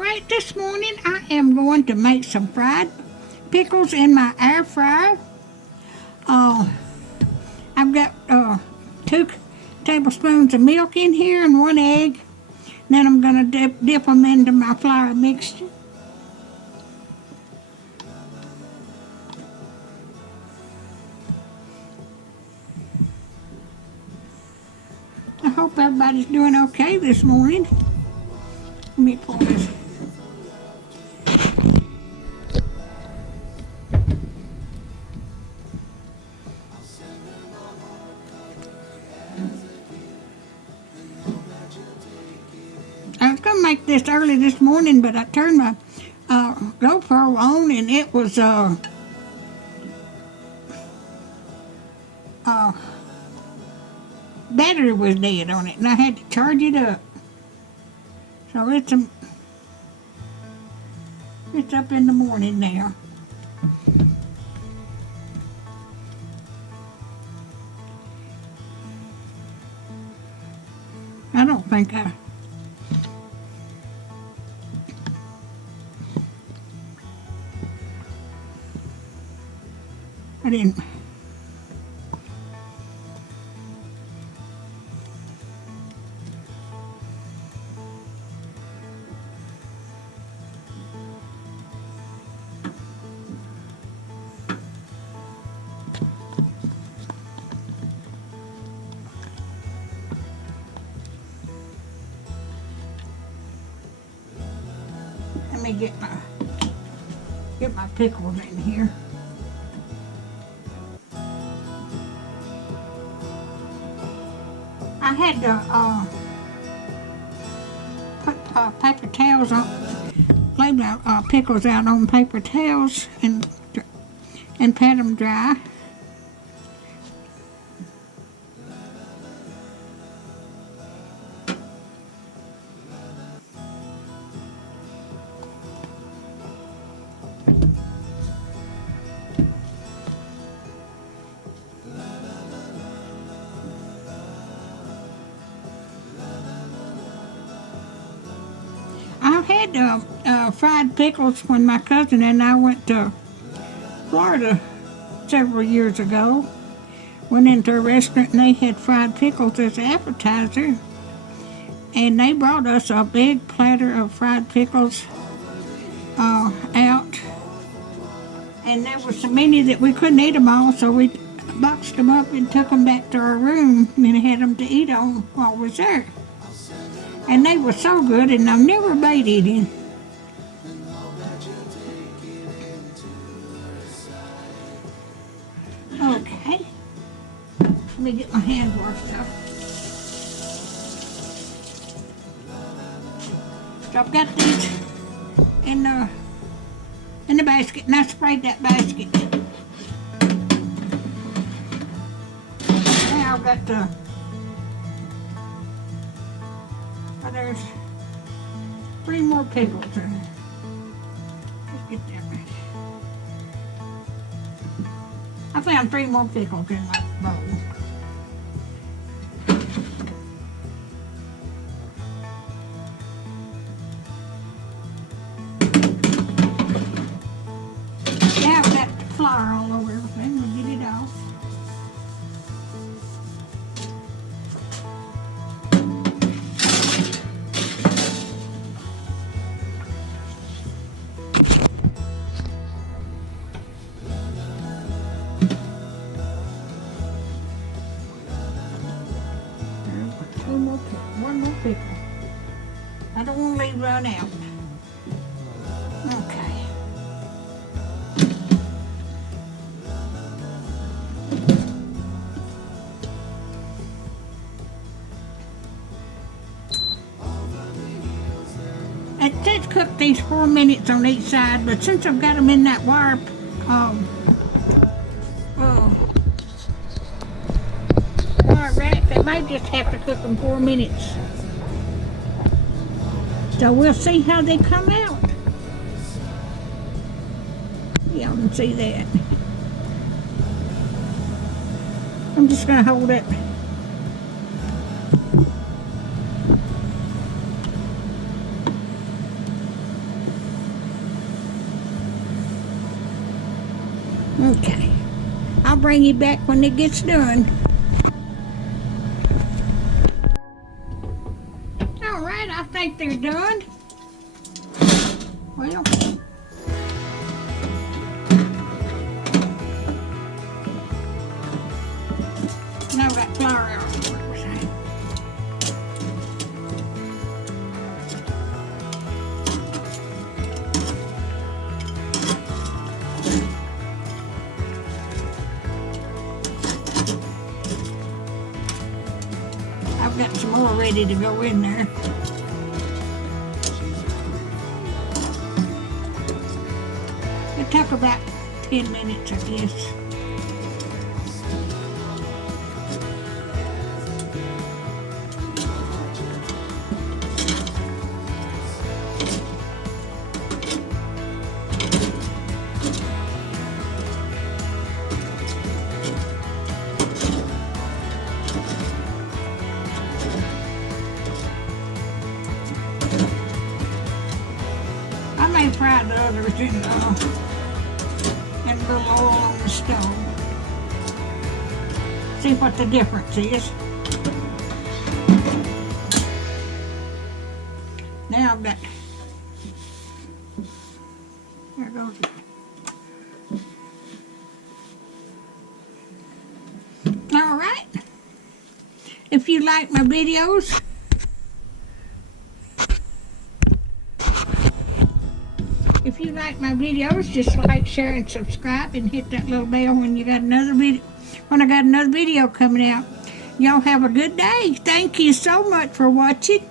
Alright, this morning I am going to make some fried pickles in my air fryer. I've got 2 tablespoons of milk in here and 1 egg. Then I'm going to dip them into my flour mixture. I hope everybody's doing okay this morning. Let me pour this. I was going to make this early this morning, but I turned my GoPro on and it was battery was dead on it, and I had to charge it up. So it's up in the morning now. I don't think I didn't. Let me get my pickles in here. I had to put paper towels on, lay my pickles out on paper towels and pat them dry. I had fried pickles when my cousin and I went to Florida several years ago. Went into a restaurant and they had fried pickles as an appetizer. And they brought us a big platter of fried pickles out. And there were so many that we couldn't eat them all, so we boxed them up and took them back to our room and had them to eat on while we was there. And they were so good, and I've never made eating. Okay. Let me get my hands washed up. So I've got these in the basket, and I sprayed that basket. Now I've got the there's 3 more pickles in it. Let's get that ready. I found 3 more pickles in my bowl. Now I've got the flour all over everything. We'll get it off. One more pickle. I don't want to leave run out. Okay. It says cook these 4 minutes on each side, but since I've got them in that wire rack, I might just have to cook them 4 minutes. So we'll see how they come out. Y'all can see that. I'm just going to hold it. bring you back when it gets done. All right, I think they're done. Well, now I've got flour out. I've got some more ready to go in there. It took about 10 minutes, I guess. I may fry the others in a little oil on the stove. See what the difference is. Now I've got, there goes it. All right. If you like my videos, just like, share, and subscribe, and hit that little bell when you got another video. When I got another video coming out. Y'all have a good day. Thank you so much for watching.